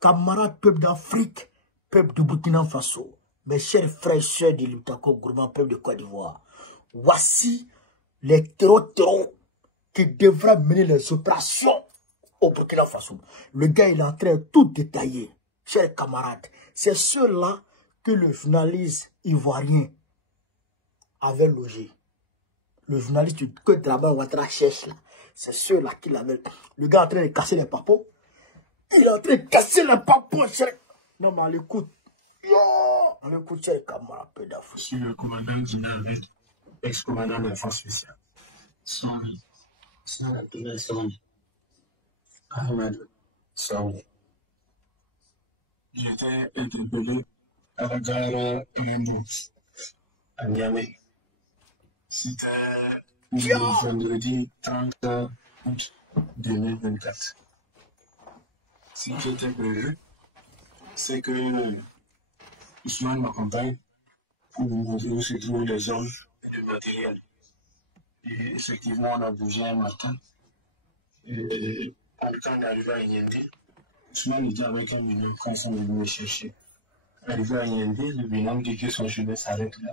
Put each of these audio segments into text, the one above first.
Camarades peuple d'Afrique, peuple du Burkina Faso, mes chers frères et sœurs de l'Utako Gourmand, peuple de Côte d'Ivoire, voici les terreaux qui devraient mener les opérations au Burkina Faso. Le gars, il est en train de tout détailler. Chers camarades, c'est ceux-là que le journaliste ivoirien avait logé. Le journaliste que Draban Ouattara cherche là, c'est ceux-là qui l'avaient. Le gars est en train de casser les papos. Il est en train de casser les papos, cher. Non, mais à l'écoute. À l'écoute, cher camarade, peu d'Afrique. Je suis le commandant Gina Ahmed, ex-commandant de la force spéciale. Sorry. Sorry. Ahmed. Sorry. J'étais interpellé à la gare Rimbaud, à Niamey. C'était le vendredi 30 août 2024. Ce qui était prévu, c'est que Ousmane m'accompagne pour nous montrer où se trouvent les hommes et le matériel. Et effectivement, on a bougé un matin. Et quand on est arrivé à Niamey, Ousmane était avec un binôme quand ils sont venus me chercher. Arrivé à Niamey, le binôme dit que son chemin s'arrête là.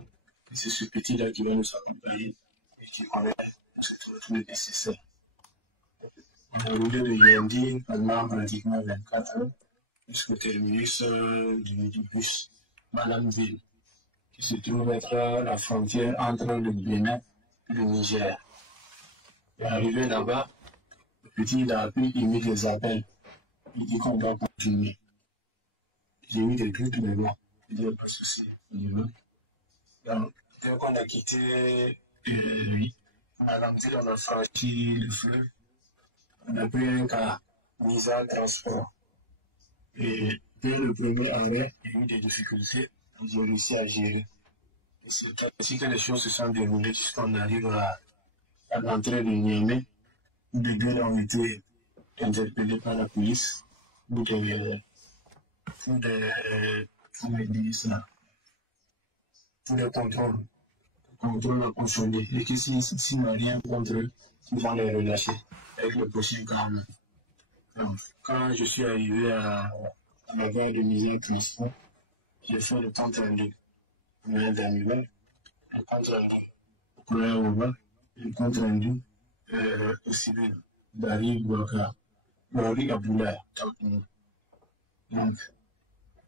Et c'est ce petit-là qui va nous accompagner et qui connaît tout le nécessaire. On a roulé de Niamey pendant pratiquement 24 heures jusqu'au terminus du bus Malamville, qui se trouve être la frontière entre le Bénin et le Niger. Et arrivé là-bas, le petit il a appris, il mit des appels. Il dit qu'on doit continuer. J'ai mis des doutes, mais bon, il n'y a pas de souci. Donc, dès qu'on a quitté Malamville, on a franchi le fleuve. On a pris un cas Nisa Transport. Et dès le premier arrêt, il y a eu des difficultés. J'ai réussi à gérer. Et c'est ainsi que les choses se sont déroulées jusqu'on arrive à l'entrée de Niamey, où les deux ont été interpellés par la police pour des contrôles. Contrôle à consommer. Et que s'il n'y a rien contre eux, ils vont les relâcher avec le possible calme. Donc, quand je suis arrivé à la gare de Nisa Transport, j'ai fait le compte rendu. Le compte rendu au courrier urbain, le compte rendu au civil d'Ari Bouaka, Marie Aboula. Donc,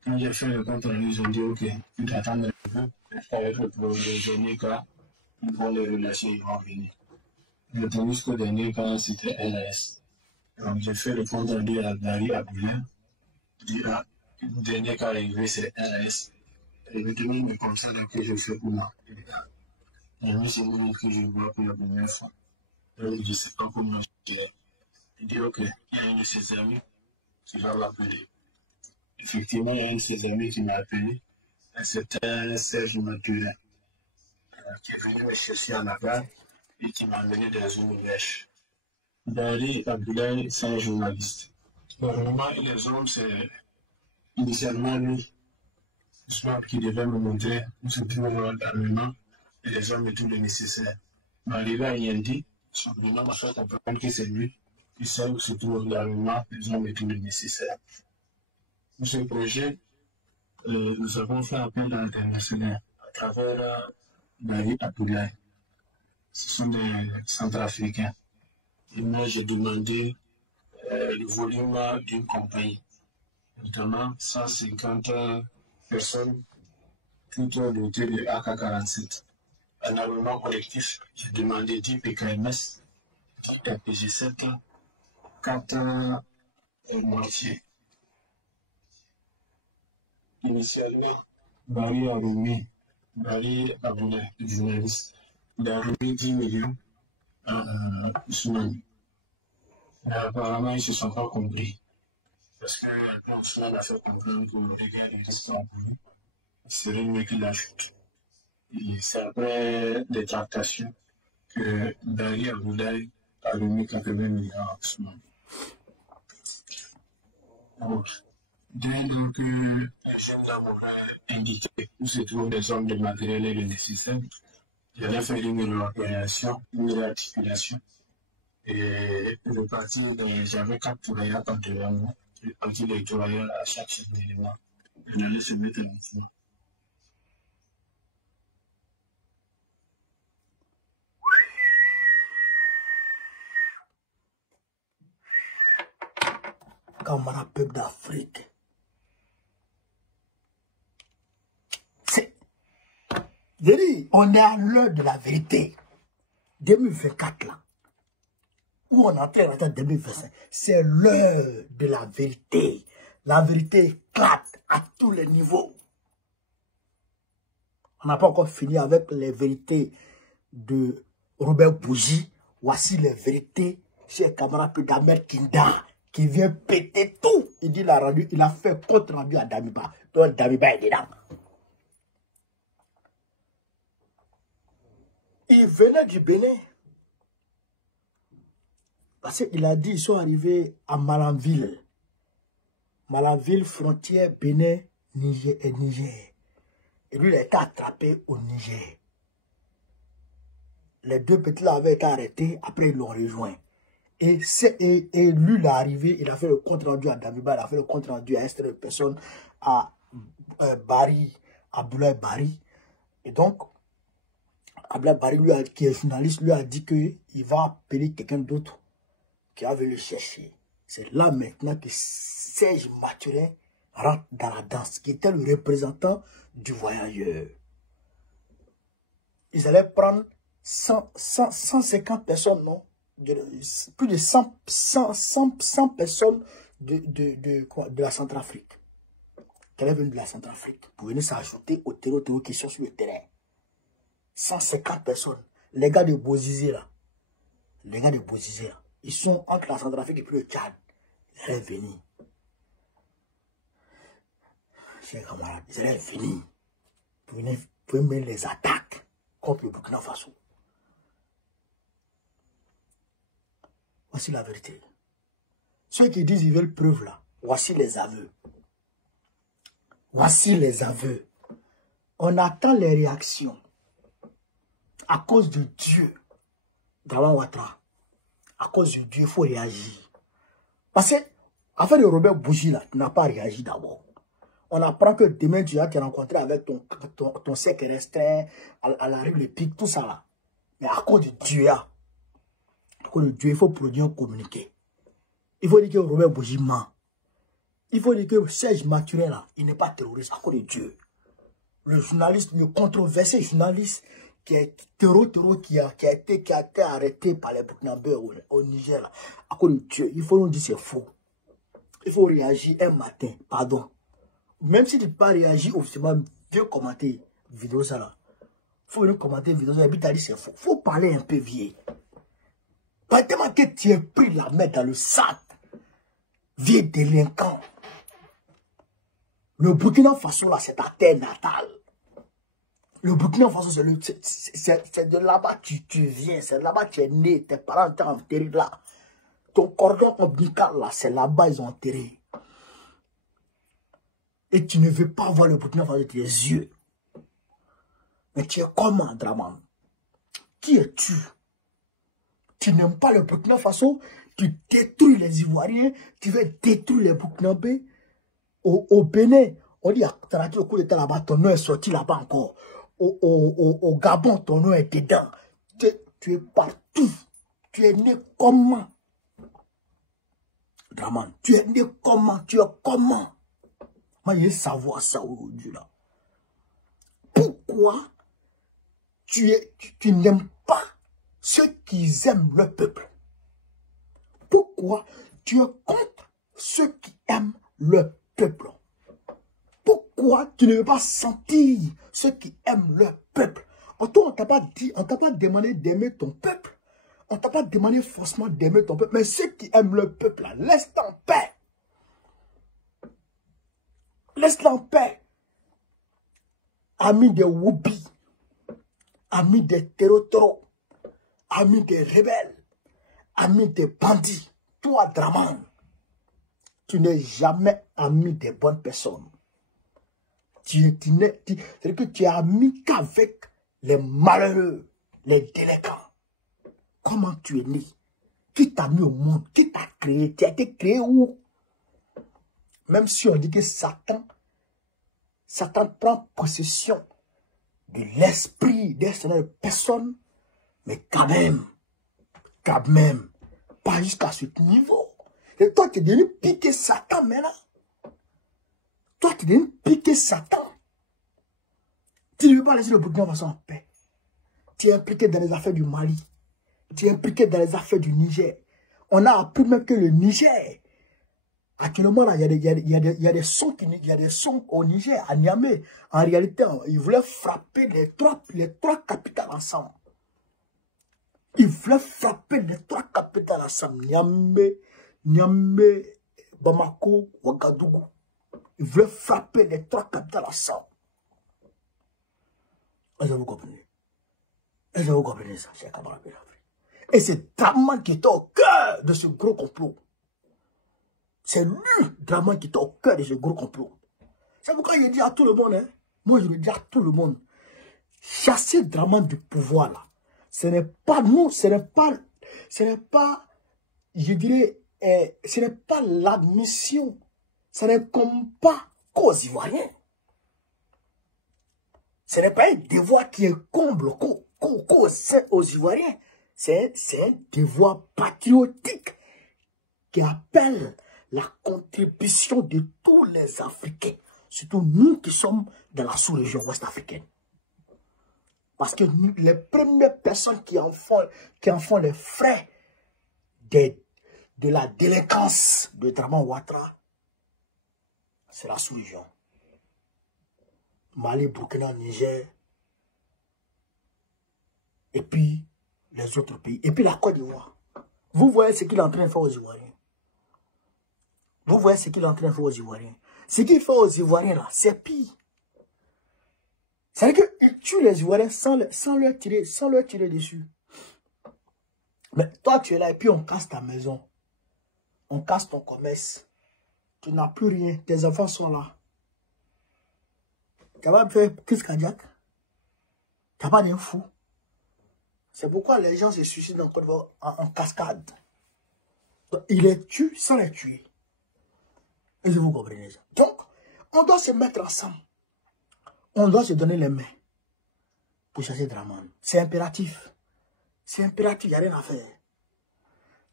quand j'ai fait le compte rendu, ils ont dit ok, tu t'attends un peu, avec le dernier cas, ils vont les relâcher, ils vont venir. Le tandis qu'au dernier cas, c'était LAS. Donc, j'ai fait le compte rendu à Dari Aboula. Le dernier cas arrivé, c'est LAS. Et me demande mais comme ça que je fais pour moi. Et lui, c'est lui que je vois pour la première fois. Et je ne sais pas comment je fais. Il dit ok, il y a un de ses amis qui va m'appeler. Effectivement, il y a un de ses amis qui m'a appelé. C'était Serge Mathurin, qui est venu me chercher à la gare et qui m'a amené dans une bêche. Dari Aboulaye, c'est un journaliste. Normalement, les hommes, c'est initialement lui. Soit qui devait me montrer où se trouve l'armement et les hommes et tout le nécessaire. Mais arrivé à Yendi, son binôme m'a fait comprendre que c'est lui qui sait où se trouve l'armement, les hommes et tout le nécessaire. Pour ce projet, nous avons fait appel à l'international à travers Dari Aboulaye. Ce sont des Centrafricains. Et moi, j'ai demandé le volume d'une compagnie, notamment 150 personnes, toutes dotées de AK-47. Un armement collectif, j'ai demandé 10 PKMS, 4 RPG-7, 4 mortiers. Initialement, Barry Aboulaye, le journaliste, il a remis 10 millions à Ousmane. Mais apparemment, ils ne se sont pas compris. Parce que Ousmane a fait comprendre que le gars reste en boulot. C'est lui qui l'ajoute. Et c'est après des tractations que Dari Aboulaye a remis 80 millions à Ousmane. Donc, dès lors que les jeunes dames m'avaient indiqué où se trouvent les hommes de matériel et le nécessaire, j'avais fait une réorganisation, une réarticulation. Et le parti, j'avais 4 pouvoirs devant moi. le parti électoral à chaque chef d'élément. On allait se mettre en fond. Camarades peuple d'Afrique. On est à l'heure de la vérité. 2024 là. Où on est en train d'attendre 2025. C'est l'heure de la vérité. La vérité éclate à tous les niveaux. On n'a pas encore fini avec les vérités de Robert Bougie. Voici les vérités chez camarade d'Ahmed Kinda qui vient péter tout. Il a fait compte rendu à Damiba. Donc Damiba est dedans. Il venait du Bénin. Parce qu'il a dit, ils sont arrivés à Malanville. Malanville, frontière Bénin, Niger et Niger. Et lui, il a été attrapé au Niger. Les deux petits là avaient été arrêtés, après ils l'ont rejoint. Et lui, il est arrivé, il a fait le compte rendu à Damiba, il a fait le compte rendu à Esther de personnes, à Barry, Abdoulaye Barry. Et donc, Abdoulaye Barry, qui est journaliste, lui a dit qu'il va appeler quelqu'un d'autre qui avait le chercher. C'est là maintenant que Serge Mathurin rentre dans la danse, qui était le représentant du voyageur. Ils allaient prendre 150 personnes, non? Plus de 100 personnes de la Centrafrique. Qui allaient venir de la Centrafrique pour venir s'ajouter au terreau qui sont sur le terrain. 150 personnes. Les gars de Bozizé là. Les gars de Bozizé là. Ils sont entre la Centrafrique et puis le Tchad. Ils allaient venir. Chers camarades, ils allaient venir. Pour mener les attaques contre le Burkina Faso. Voici la vérité. Ceux qui disent qu'ils veulent preuve là, voici les aveux. Voici les aveux. On attend les réactions. À cause de Dieu, Draman Ouattara, à cause de Dieu, il faut réagir. Parce que, afin de Robert Bougie, là, tu n'as pas réagi d'abord. On apprend que demain, tu vas te rencontrer avec ton cercle restreint, à la rue Le Pic, tout ça là. Mais à cause de Dieu, il faut produire un communiqué. Il faut dire que Robert Bougie ment. Il faut dire que Serge Mathurin, là, il n'est pas terroriste, à cause de Dieu. Le journaliste, le controversé journaliste, qui a été arrêté par les Burkinabés au Niger, là, à cause de Dieu, il faut nous dire c'est faux. Il faut réagir un matin, pardon. Même si tu ne peux pas réagir officiellement, viens commenter vidéo ça là. Il faut venir commenter vidéo ça, et puis tu as dit c'est faux. Il faut parler un peu vieux. Pas tellement que tu as pris la main dans le sac. Vieux délinquant. Le Burkina Faso là, c'est ta terre natale. Le Burkina Faso, c'est de là-bas que tu viens, c'est là-bas que tu es né, tes parents t'ont enterré là. Ton cordon ombilical là, c'est là-bas ils ont enterré. Et tu ne veux pas voir le Burkina Faso de tes yeux. Mais tu es comment, Draman? Qui es-tu? Tu n'aimes pas le Burkina Faso, tu détruis les Ivoiriens, tu veux détruire les Burkinabés. Au Bénin, on dit à Taraki, au coup d'état là-bas, ton nom est sorti là-bas encore. Au Gabon, ton nom est dedans. Tu es partout. Tu es né comment? Draman, tu es né comment? Tu es comment? Moi, je veux savoir ça aujourd'hui là. Pourquoi tu n'aimes pas ceux qui aiment le peuple? Pourquoi tu es contre ceux qui aiment le peuple? Pourquoi tu ne veux pas sentir ceux qui aiment le peuple? On t'a pas dit, on t'a pas demandé d'aimer ton peuple. On t'a pas demandé forcément d'aimer ton peuple. Mais ceux qui aiment le peuple, là, laisse-les en paix. Laisse-les en paix. Amis des Woubi, amis des terrotros, amis des rebelles, amis des bandits. Toi, Draman, tu n'es jamais ami des bonnes personnes. C'est-à-dire que tu es ami qu'avec les malheureux, les délinquants. Comment tu es né? Qui t'a mis au monde? Qui t'a créé? Tu as été créé où? Même si on dit que Satan prend possession de l'esprit d'un certain nombre de personnes, mais quand même, pas jusqu'à ce niveau. Et toi, tu es devenu piquer Satan maintenant. Toi, tu es devenu piquer Satan. Tu ne veux pas laisser le Burkina Faso en paix. Tu es impliqué dans les affaires du Mali. Tu es impliqué dans les affaires du Niger. On a appris même que le Niger, actuellement, là, il y a des sons au Niger, à Niamey. En réalité, ils voulaient frapper les trois capitales ensemble. Ils voulaient frapper les trois capitales ensemble. Niamey, Bamako, Ouagadougou. Ils voulaient frapper les trois capitales ensemble. Est-ce que vous comprenez? Est-ce que vous comprenez ça, chers camarades de l'Afrique? Et c'est Draman qui est au cœur de ce gros complot. C'est lui, Draman, qui est au cœur de ce gros complot. C'est pourquoi je dis à tout le monde, hein, moi je le dis à tout le monde, chasser Draman du pouvoir là, ce n'est pas nous, ce n'est pas, je dirais, ce n'est pas l'admission, ce n'est comme pas qu'aux Ivoiriens. Ce n'est pas un devoir qui incombe aux Ivoiriens. C'est un devoir patriotique qui appelle la contribution de tous les Africains, surtout nous qui sommes dans la sous-région ouest-africaine. Parce que les premières personnes qui en font les frais de la délinquance de Draman Ouattara, c'est la sous-région. Mali, Burkina, Niger, et puis les autres pays, et puis la Côte d'Ivoire. Vous voyez ce qu'il est en train de faire aux Ivoiriens. Vous voyez ce qu'il est en train de faire aux Ivoiriens. Ce qu'il fait aux Ivoiriens là, c'est pire. C'est-à-dire qu'il tue les Ivoiriens sans leur tirer dessus. Mais toi, tu es là et puis on casse ta maison. On casse ton commerce. Tu n'as plus rien. Tes enfants sont là. Tu vas faire crise cardiaque. Tu n'as pas d'infos. C'est pourquoi les gens se suicident en Côte d'Ivoire en cascade. Donc, il les tue sans les tuer. Est-ce que vous comprenez ça? Donc, on doit se mettre ensemble. On doit se donner les mains pour chasser Draman. C'est impératif. C'est impératif, il n'y a rien à faire.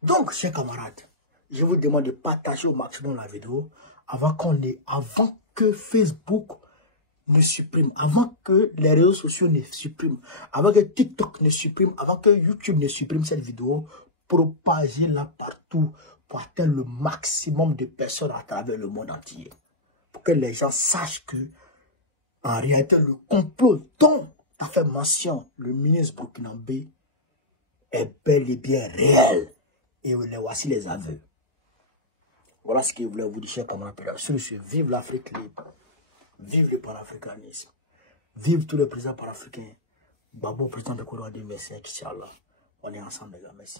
Donc, chers camarades, je vous demande de partager au maximum la vidéo avant que Facebook ne supprime, avant que les réseaux sociaux ne suppriment, avant que TikTok ne supprime, avant que YouTube ne supprime cette vidéo, propagez-la partout pour atteindre le maximum de personnes à travers le monde entier. Pour que les gens sachent que, en réalité, le complot dont a fait mention le ministre burkinabé est bel et bien réel. Et voici les aveux. Voilà ce que je voulais vous dire, chers camarades. Sur ce, vive l'Afrique libre. Vive le panafricanisme. Vive tous les présidents panafricains. Babo, président de Côte d'Ivoire, merci, Inch'Allah. On est ensemble, les gars, merci.